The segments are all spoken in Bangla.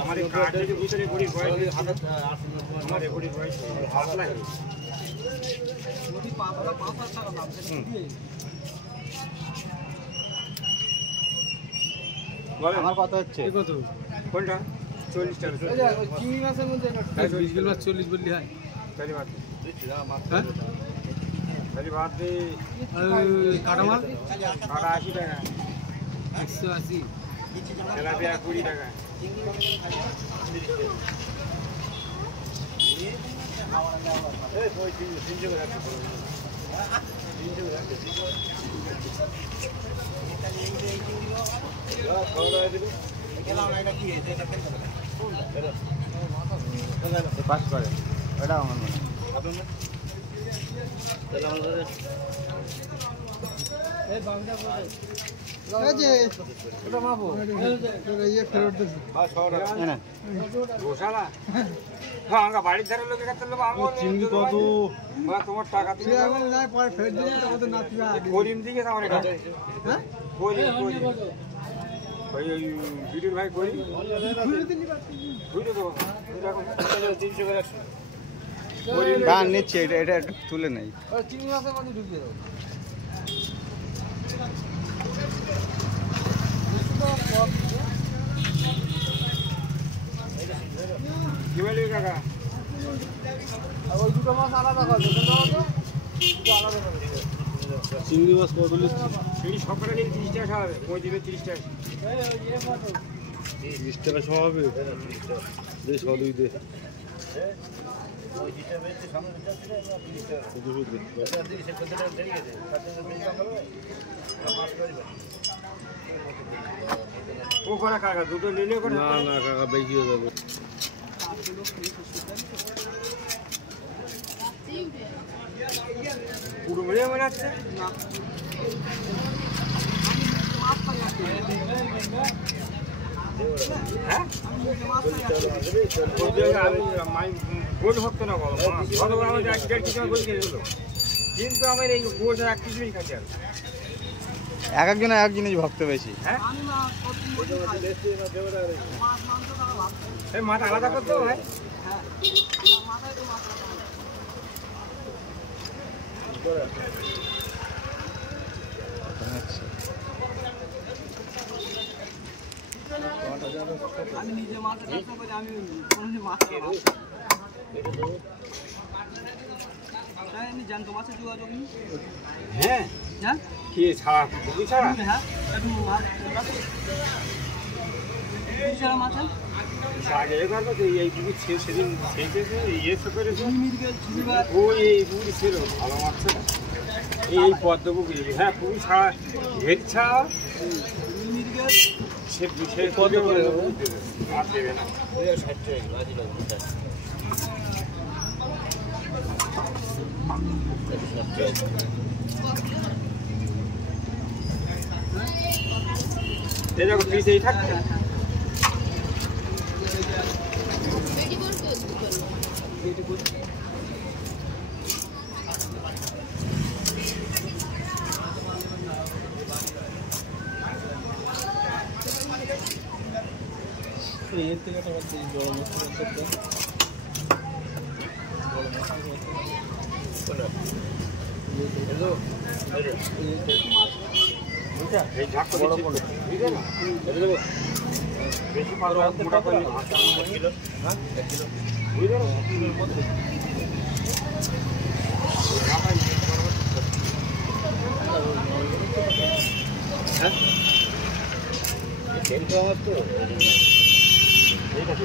আমাদের কাঠের ভিতরে বড়ি বয়স আমাদের বড়ি বয়স হাত লাগে যদি পাতাটা 5,000 টাকা দাম সেটা দিয়ে বলেন আমার কত হচ্ছে কত কোনটা 40 টাকা এই যে চিংড়ি মাছের মধ্যে 20 কিলো মাছ 40 বললি হয় তাহলে বাদ হ্যাঁ তাহলে বাদ দে কাটা মাছ কাটা 80 টাকা 180 তেলাপিয়া 20 টাকা এই কই 300 করে রাখো 300 করে রাখো এটা খাওয়া দাওয়া দিবি গেলাম না এটা কি এটা কেন করে এটা পাস করে এটা আমার মনে আপনার না এটা আমাদের এই বাংলা বলে এই যে এটা মাপো এটা ইয়ে ফেরত দিছি বাস খাওয়া না গোশালা হ্যাঁ আঙ্গা বাড়ির ধারে লোকে কাছে লোক আমো চিংড়ি কত বা তোমার টাকা দিয়ে আমি নাই পরে ফেরত দিই কত নাতিবা করিম দিকে আমার এটা হ্যাঁ করিম ভাই ওই ভিডিওর ভাই করিম বুঝলে তো এরকম 300 করে করিম গান নিচ্ছে এটা একটু তুলে নেই ওই চিংড়ি মাছের মধ্যে ঢুকিয়ে দাও কি বলি কাকা ওই দুটো মাছ আলাদা করে দেন তো আলাদা করে চিংড়ি মাছ কত লিখছি চিংড়ি সকালে নিয়ে 30 টাকা হবে 35 টাকা এই মাছ 30 টাকা সব হবে দে সবই দে ওই দিটা বেশি সামনে যাচ্ছে না 30 টাকা দুটো দে এটা 30 টাকা দেরি গেছে 60 টাকা বেশি দাম হবে মাছ করবে ও কোনা কাকা দুটো নিলে করে না না কাকা বেশি হয়ে যাবে পুরো মরে মনে আছে না হ্যাঁ গোল হতো না বলো আমার কিন্তু আমার এই গোল এক কিছুই খাচ্ছে এক একজনের এক জিনিস ভক্ত বেশি হ্যাঁ মাথা আলাদা করতে ভাই আমি নিজে মাছ ব্যবসা করি আমি কোনদিন মাছ আমি জানতো মাছের যোগাযোগ নেই হ্যাঁ হ্যাঁ কি ছাড়া পুকুর ছাড়া হ্যাঁ একটু মাছ ছাড়া মাছ আগে এবার তো এই পুকুর সেদিন ছেঁচেছে ইয়ে করেছে ওই এই পুকুর ছিল ভালো মাছ এই পদ্ম পুকুর হ্যাঁ পুকুর ছাড়া ঘের ছাড়া সে বিষয়ে কত করে মাছ দেবে না 60 টাকা বাজি লাগবে এই দেখো পিসেই থাকছে এর থেকে একটা বড় মশলা বেশি মোটা করে কিলো হ্যাঁ 1 কিলো কিলোর মধ্যে হ্যাঁ তেল তো আমার তো এইটা কি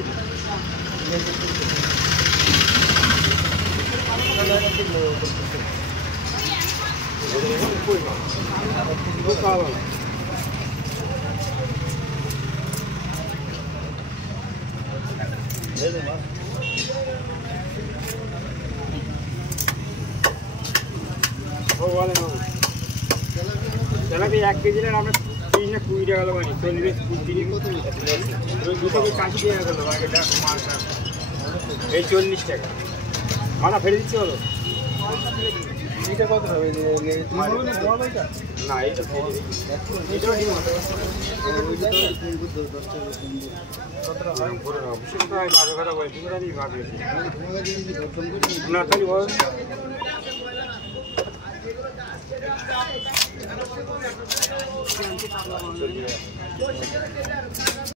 তেলাপি 1 কেজি নেন আমরা 30 না 20 টাকা লাগবে 40 20 দুটো 80 টাকা গেল এটা মালটা এই 40 টাকা মালা ফেলে দিচ্ছে হলো এইটা কত হবে না এইটা না